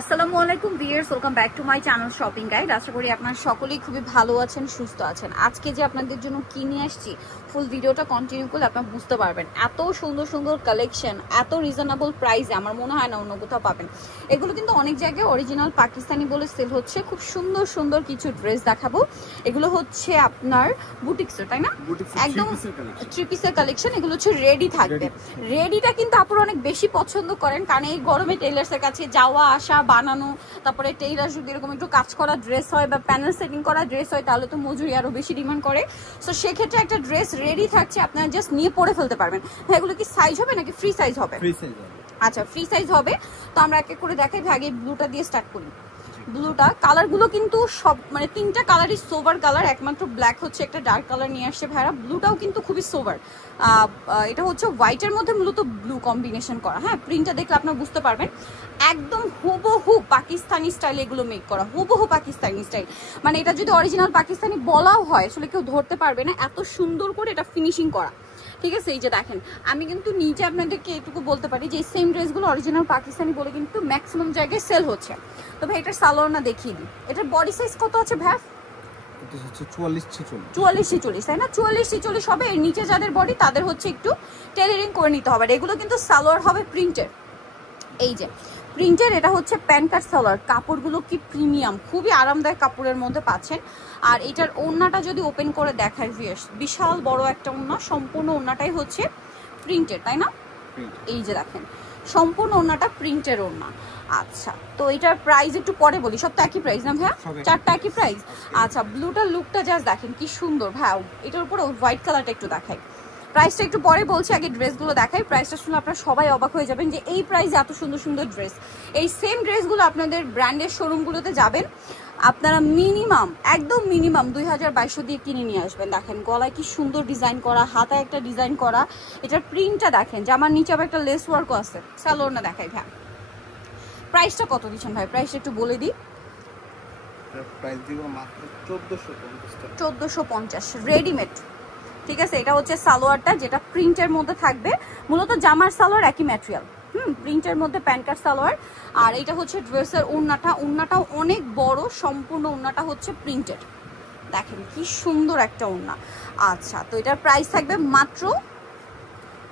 আসসালামু আলাইকুম viewers, welcome back to my channel shopping guide. আশা করি আপনারা সকলেই খুবই ভালো আছেন, সুস্থ আছেন। আজকে যে আপনাদের জন্য কি নিয়ে আসছি, ফুল ভিডিওটা কন্টিনিউ করলে আপনারা বুঝতে পারবেন। এত সুন্দর সুন্দর কালেকশন, এত রিজনেবল প্রাইসে আমার মনে হয় না অন্য কোথাও পাবেন। এগুলো কিন্তু অনেক জায়গায় অরিজিনাল পাকিস্তানি বলে সেল হচ্ছে। খুব সুন্দর সুন্দর কিছু ড্রেস দেখাবো। এগুলো হচ্ছে আপনার বুটিক্সের, তাই না? একদম থ্রি পিসের কালেকশন। এগুলো হচ্ছে রেডি থাকবে। রেডিটা কিন্তু আপনারা অনেক বেশি পছন্দ করেন, কারণ এই গরমে টেইলার্সের কাছে যাওয়া আসা, বানানো, তারপরে টেইলার যদি এরকম একটু কাজ করা ড্রেস হয় বা প্যানেল সেটিং করা ড্রেস হয়, তাহলে তো মজুরি আরো বেশি ডিমান্ড করে। সো সেক্ষেত্রে একটা ড্রেস রেডি থাকছে, আপনারা জাস্ট নিয়ে পরে ফেলতে পারবেন। হ্যাঁ, এগুলো কি সাইজ হবে নাকি ফ্রি সাইজ হবে? আচ্ছা, ফ্রি সাইজ হবে। তো আমরা এক এক করে দেখাই। আগে ব্লুটা দিয়ে স্টার্ট করি। ব্লুটা কালারগুলো কিন্তু সব মানে তিনটা কালারই সোভার কালার, একমাত্র ব্ল্যাক হচ্ছে একটা ডার্ক কালার নিয়ে আসছে ভাইরা। ব্লুটাও কিন্তু খুবই সোভার। এটা হচ্ছে হোয়াইটের মধ্যে মূলত ব্লু কম্বিনেশন করা। হ্যাঁ, প্রিন্টটা দেখলে আপনারা বুঝতে পারবেন একদম হুবহু পাকিস্তানি স্টাইল এগুলো মেক করা, হুবহু পাকিস্তানি স্টাইল। মানে এটা যদি অরিজিনাল পাকিস্তানি বলাও হয় আসলে কেউ ধরতে পারবে না, এত সুন্দর করে এটা ফিনিশিং করা। ঠিক আছে, এই যে দেখেন, আমি কিন্তু নিজে আপনাদেরকে এটুকু বলতে পারি যে সেম ড্রেসগুলো অরিজিনাল পাকিস্তানি বলে কিন্তু ম্যাক্সিমাম জায়গায় সেল হচ্ছে। তো ভাই এটার সালোয়ার না দেখিয়ে দিই। এটার বডি সাইজ কত আছে ভাই? 44-46, তাই না? 44-46 হবে। এর নিচে যাদের বডি তাদের হচ্ছে একটু টেলারিং করে নিতে হবে। এগুলো কিন্তু সালোয়ার হবে প্রিন্টের। এই যে প্রিন্টের, এটা হচ্ছে প্যান্ট কাট সালোয়ার। কাপড়গুলো কি প্রিমিয়াম, খুবই আরামদায়ক কাপড়ের মধ্যে পাচ্ছেন। আর এটার ওড়নাটা যদি ওপেন করে দেখায় ভিউয়ার্স, বিশাল বড় একটা ওড়না। সম্পূর্ণ ওড়নাটাই হচ্ছে প্রিন্টের, তাই না? এই যে দেখেন, সম্পূর্ণ ওড়নাটা প্রিন্টের ওড়না। আচ্ছা, তো এটার প্রাইস একটু পরে বলি। সব তো একই প্রাইস না ভাইয়া? চারটা একই প্রাইস। আচ্ছা, ব্লুটার লুকটা জাস্ট দেখেন কি সুন্দর ভাই। এটার উপরে হোয়াইট কালারটা একটু দেখাই। প্রাইসটা একটু পরে বলছি, আগে ড্রেসগুলো দেখাই। প্রাইসটা শুনে আপনারা সবাই অবাক হয়ে যাবেন যে এই প্রাইসে এত সুন্দর সুন্দর ড্রেস। এই সেম ড্রেসগুলো আপনাদের ব্র্যান্ডের শোরুমগুলোতে যাবেন, আপনারা মিনিমাম একদম মিনিমাম 2000-2200 দিয়ে কিনে নিয়ে আসবেন। দেখেন গলায় কি সুন্দর ডিজাইন করা, হাতায় একটা ডিজাইন করা। এটার প্রিন্টটা দেখেন, জামার নিচে আবার একটা লেস ওয়ার্কও আছে। সালোয়ার না দেখাই ভাই। প্রাইসটা কত দিচ্ছেন ভাই? প্রাইসটা একটু বলে দিই। প্রাইস দিব মাত্র 1450 রেডিমেড। ঠিক আছে, এটা হচ্ছে সালোয়ারটা যেটা প্রিন্টের মধ্যে থাকবে। মূলত জামার সালোয়ার একই ম্যাটেরিয়াল, প্রিন্টের মধ্যে প্যান্ট কাট সালোয়ার। আর এটা হচ্ছে ড্রেসের ওড়নাটা। ওড়নাটাও অনেক বড়, সম্পূর্ণ ওড়নাটা হচ্ছে প্রিন্টেড। দেখেন কি সুন্দর একটা ওড়না। আচ্ছা, তো এটার প্রাইস থাকবে মাত্র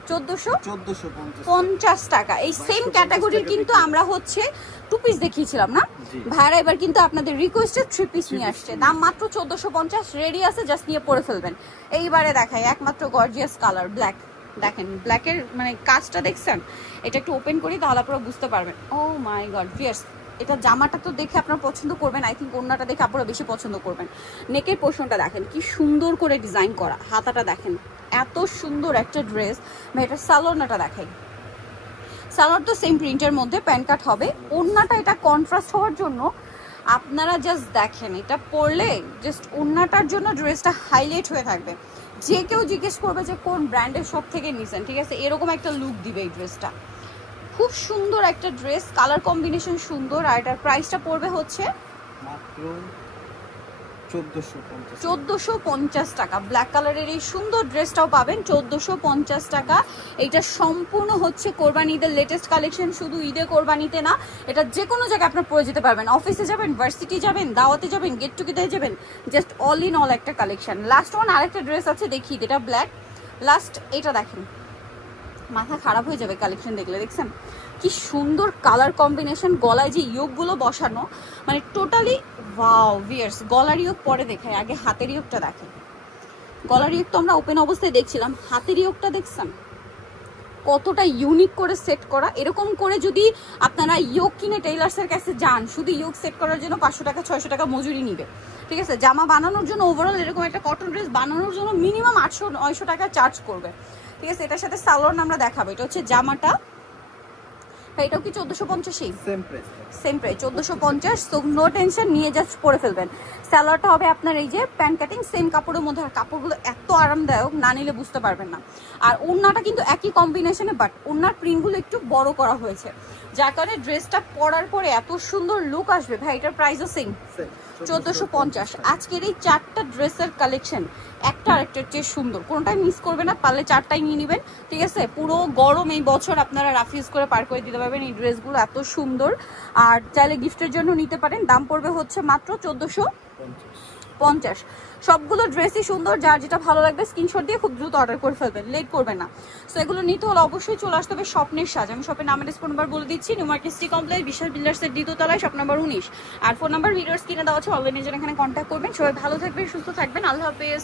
1450 টাকা। এই সেম ক্যাটাগরির কিন্তু আমরা হচ্ছে টু পিস দেখিয়েছিলাম না ভাইরা, এবার কিন্তু আপনাদের রিকোয়েস্টে থ্রি পিস নিয়ে আসছে। দাম মাত্র 1450, রেডি আছে, জাস্ট নিয়ে পরে ফেলবেন। এইবারে দেখাই একমাত্র গর্জিয়াস কালার ব্ল্যাক। দেখেন ব্ল্যাকের মানে কাজটা দেখছেন? এটা একটু ওপেন করি তাহলে আপনারা বুঝতে পারবেন। ও মাই গড ভিউয়ার্স, এটা জামাটা তো দেখে আপনারা পছন্দ করবেন, আই থিঙ্ক ওড়নাটা দেখে আপনারা বেশি পছন্দ করবেন। নেকের পোর্শনটা দেখেন কি সুন্দর করে ডিজাইন করা, হাতাটা দেখেন এত সুন্দর একটা ড্রেস। এটা সালোয়ারটা দেখাই। সালোয়ার তো সেম প্রিন্টের মধ্যে প্যান্ট কাট হবে। ওড়নাটা এটা কন্ট্রাস্ট হওয়ার জন্য আপনারা জাস্ট দেখেন, এটা পরলে জাস্ট ওড়নাটার জন্য ড্রেসটা হাইলাইট হয়ে থাকবে। যে কেউ জিজ্ঞেস করবে যে কোন ব্র্যান্ডের সব থেকে নিছেন, ঠিক আছে, এরকম একটা লুক দিবে এই ড্রেসটা। খুব সুন্দর একটা ড্রেস, কালার কম্বিনেশন সুন্দর। আর এটার প্রাইসটা পড়বে হচ্ছে মাত্র 1450 টাকা। ব্ল্যাক কালারের এই সুন্দর ড্রেসটাও পাবেন 1450 টাকা। এইটা সম্পূর্ণ হচ্ছে কোরবানি ঈদের লেটেস্ট কালেকশন। শুধু ঈদে কোরবানিতে না, এটা যে কোনো জায়গায় আপনার পরে যেতে পারবেন। অফিসে যাবেন, ভার্সিটি যাবেন, দাওয়াতে যাবেন, গেট টুগেদারে যাবেন, জাস্ট অল ইন অল একটা কালেকশন। লাস্ট ওয়ান আরেকটা ড্রেস আছে, দেখি এটা ব্ল্যাক লাস্ট। এটা দেখেন, মাথা খারাপ হয়ে যাবে কালেকশন দেখলে। দেখছেন কি সুন্দর কালার কম্বিনেশন, গলায় যে ইয়োগগুলো বসানো, মানে টোটালি ওয়াও ভিউয়ার্স। গলার ইয়োগ পরে দেখাই, আগে হাতের ইয়োগটা দেখেন। গলার ইয়োগ তো আমরা ওপেন অবস্থায় দেখছিলাম, হাতের ইয়োগটা দেখছেন কতটা ইউনিক করে সেট করা। এরকম করে যদি আপনারা ইয়োগ কিনে টেইলার্সের কাছে যান, শুধু ইয়োগ সেট করার জন্য 500 টাকা 600 টাকা মজুরি নিবে। ঠিক আছে, জামা বানানোর জন্য ওভারঅল এরকম একটা কটন ড্রেস বানানোর জন্য মিনিমাম 800-900 টাকা চার্জ করবে। ঠিক আছে, এটার সাথে সালোয়ার আমরা দেখাবো। এটা হচ্ছে জামাটা, এটাও কি 1450? Same price 1450। So no tension, নিয়ে জাস্ট পরে ফেলবেন। সালোয়ারটা হবে আপনার এই যে প্যান্ট কাটিং সেম কাপড়ের মধ্যে। আর কাপড়গুলো এত আরামদায়ক, না নিলে বুঝতে পারবেন না। আর ওড়নাটা কিন্তু একই কম্বিনেশনে, বাট ওড়নার প্রিন্টগুলো একটু বড় করা হয়েছে, যার কারণে ড্রেসটা পরার পরে এত সুন্দর লুক আসবে। ভাই এটার প্রাইসও সেম 1450। আজকের এই চারটা ড্রেসের কালেকশন একটা আরেকটার চেয়ে সুন্দর, কোনোটাই মিস করবে না, পারলে চারটাই নিয়ে নেবেন। ঠিক আছে, পুরো গরম এই বছর আপনারা রাফ ইউজ করে পার করে দিতে পারবেন। পাবেন এই ড্রেসগুলো, এত সুন্দর। আর চাইলে গিফটের জন্য নিতে পারেন। দাম পড়বে হচ্ছে মাত্র 1450। সবগুলো ড্রেসই সুন্দর, যার যেটা ভালো লাগবে স্ক্রিনশট দিয়ে খুব দ্রুত অর্ডার করে ফেলবেন, লেট করবেন না। সো এগুলো নিতে হলে অবশ্যই চলে আসতে হবে স্বপ্নের সাজ। আমি শপের নাম ফোন নাম্বার বলে দিচ্ছি, নিউ মার্কেট সিটি কমপ্লেক্স, বিশাল বিল্ডার্সের দ্বিতীয় তলায়, শপ নাম্বার 19। আর ফোন নাম্বার ভিডিওর স্ক্রিনে দেওয়া আছে, অনলাইনে জন্য এখানে কন্ট্যাক্ট করবেন। সবাই ভালো থাকবেন, সুস্থ থাকবেন, আল্লাহ হাফেজ।